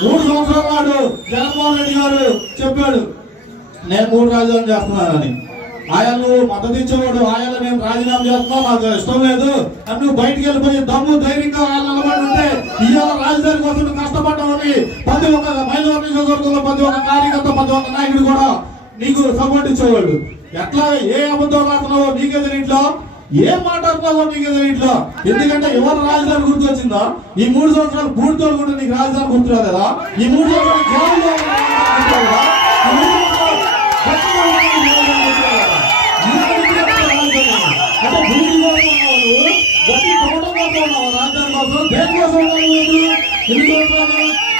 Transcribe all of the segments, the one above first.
మూడు సంవత్సరాల నాడు జగన్మోహన్ రెడ్డి గారు చెప్పాడు నేను మూడు రాజధానులు చేస్తున్నానని. ఆయన నువ్వు మద్దతు ఇచ్చేవాడు ఆయన మేము రాజీనామా చేస్తున్నాం మాకు ఇష్టం లేదు. అని నువ్వు బయటికి వెళ్ళిపోయి దమ్ము ధైర్యంగా ఆయన నిలబడి ఉంటే ఇవాళ రాజధాని కోసం కష్టపడ్డామని ప్రతి ఒక్క మహిళా నియోజకవర్గంలో ప్రతి ఒక్క కార్యకర్త ప్రతి ఒక్క నాయకుడు కూడా నీకు సపోర్ట్ ఇచ్చేవాడు. ఎట్లా ఏ అబద్ధం రాస్తున్నావో నీకే తెలియట్లో? ఏం మాట్లాడుతున్నావో నీకే తెలియట్లో ఎందుకంటే ఎవరు రాజధాని గుర్తు వచ్చిందా ఈ మూడు సంవత్సరాలు పూర్తితో కూడా నీకు రాజధాని గుర్తు ఈ మూడు సంవత్సరాలు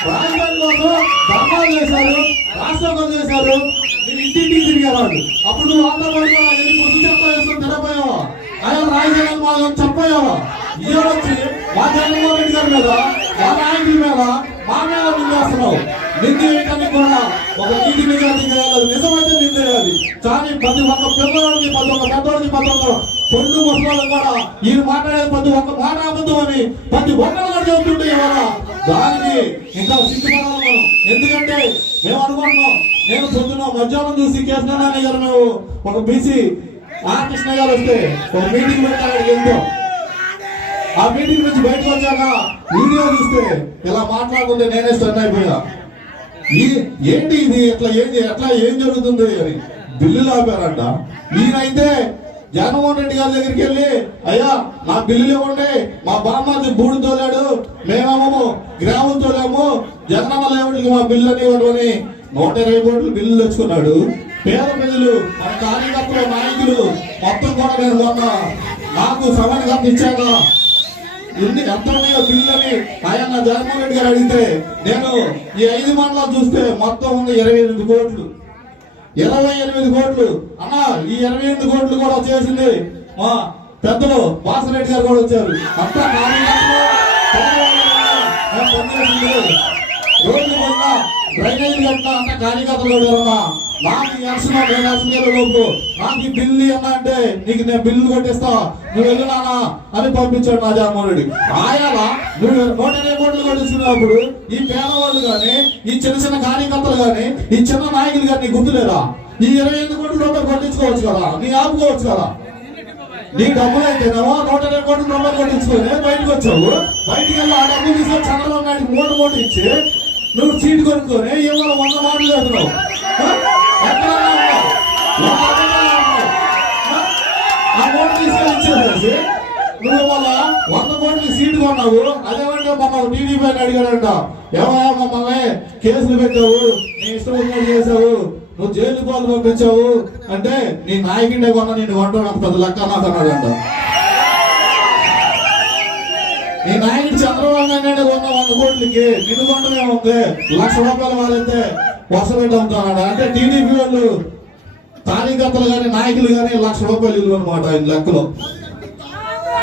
రాజధాని కోసం ధర్మాలు చేశారు రాష్ట్రం చేశారు. ఇంటింటికి అప్పుడు నువ్వు ఆంధ్రప్రదేశ్ వెళ్ళి పొద్దు చెప్ప వేసుకొని తినపోయావా ఆయన రాజధాని మాత్రం చెప్పావా ఇవాళ వచ్చి మా జగన్మోహన్ రెడ్డి గారి మీద మా నాయకుల మీద మా మీద నిందేస్తున్నావు నింది వేయటానికి కూడా ఒక నీతి నిజానికి కాదు నిజమైతే నిందేయాలి కానీ ప్రతి ఒక్క పిల్లవాడికి ప్రతి ఒక్క పెద్దవాడికి ప్రతి ఒక్క పొండు ముసలి కూడా ఈయన మాట్లాడేది ప్రతి ఒక్క మాట అబద్ధం అని ప్రతి ఒక్కరు కూడా చెబుతుంటే ఇవాళ దానికి ఇంకా సిగ్గుపడాలి మనం. ఎందుకంటే మేము అనుకుంటున్నాం నేను పొద్దున మధ్యాహ్నం చూసి కేసీఆర్ గారు మేము ఒక బీసీ ఆ కృష్ణ గారు వస్తే ఒక మీటింగ్ పెట్టి అక్కడికి వెళ్తాం ఆ మీటింగ్ నుంచి బయటకు వచ్చాక వీడియో చూస్తే ఇలా మాట్లాడుకుంటే నేనే స్టన్ అయిపోయా. ఈ ఏంటి ఇది? ఎట్లా ఏం ఎట్లా ఏం జరుగుతుంది అని బిల్లులు ఆపారంట. ఈయనైతే జగన్మోహన్ రెడ్డి గారి దగ్గరికి వెళ్ళి అయ్యా నా బిల్లులు ఇవ్వండి. మా బామ్మది బూడు తోలాడు. మేమేమో గ్రామం తోలాము. జగనమ్మ లేవడికి మా బిల్లు అని ఇవ్వడం అని నూట ఇరవై కోట్లు బిల్లులు తెచ్చుకున్నాడు. పేద ప్రజలు మన కార్యకర్తలు నాయకులు మొత్తం కూడా నేను మొన్న నాకు సమయానికి కల్పించాక ఇచ్చాక ఎన్ని ఎంత ఉన్నాయో ఆయన జగన్మోహన్ రెడ్డి గారు అడిగితే నేను ఈ ఐదు మండలాలు చూస్తే మొత్తం ఉంది ఇరవై ఎనిమిది కోట్లు. ఇరవై ఎనిమిది కోట్లు. అన్న ఈ ఇరవై ఎనిమిది కోట్లు కూడా చేసింది మా పెద్దలు వాసరెడ్డి గారు కూడా వచ్చారు. అంతా కార్యకర్తలు, పేదవాళ్ళు మేము పనిచేసింది. రోడ్లు నాకు నేను లోపు నాకు ఈ బిల్లు అన్నా అంటే నీకు నేను బిల్లు కొట్టేస్తా. నువ్వు వెళ్ళినానా అని పంపించాడు నా జగన్మోహన్ రెడ్డి ఆయాల నువ్వు నూట ఇరవై కోట్లు కొట్టించుకున్నప్పుడు ఈ పేదవాళ్ళు కానీ ఈ చిన్న చిన్న కార్యకర్తలు కానీ ఈ చిన్న నాయకులు కానీ నీకు గుర్తులేరా ఈ ఇరవై ఎనిమిది కోట్ల రూపాయలు కొట్టించుకోవచ్చు కదా? నీ ఆపుకోవచ్చు కదా? నీ డబ్బులు అయితేనేమో నూట ఇరవై కోట్ల రూపాయలు కొట్టించుకొని బయటకు వచ్చావు. బయటికి వెళ్ళి ఆ డబ్బులు తీసుకొని చంద్రబాబు నాయుడు మూట మూట ఇచ్చి నువ్వు సీట్ కొనుక్కో. రే ఇవాళ వంద మాటలు చదువుతున్నావు ఆ? ఆ తీసుకొని ఇచ్చేసేసి నువ్వు ఇవాళ వంద కోట్లు సీట్ కొన్నావు. అదేమంటే మమ్మల్ని టీడీపీ అని అడిగాడంట. ఏమయ్యా మమ్మల్ని కేసులు పెట్టావు. నీ ఇష్టం వచ్చినట్టు చేసావు నువ్వు జైలు పాలు పంపించావు. అంటే నీ నాయకుడే కొన్న నేను వంట పెద్ద లెక్క నాకు అన్నాడంట. ఈ నాయకుడు చంద్రబాబు నాయుడు కొన్న వంద కోట్లకి నిన్ను కొండమే ఉంది. లక్ష రూపాయలు వారైతే వసపెట్టి అమ్ముతాడు అంటే టీడీపీ వాళ్ళు కార్యకర్తలు కానీ నాయకులు కానీ లక్ష రూపాయలు ఇల్లు అనమాట ఆయన లెక్కలో.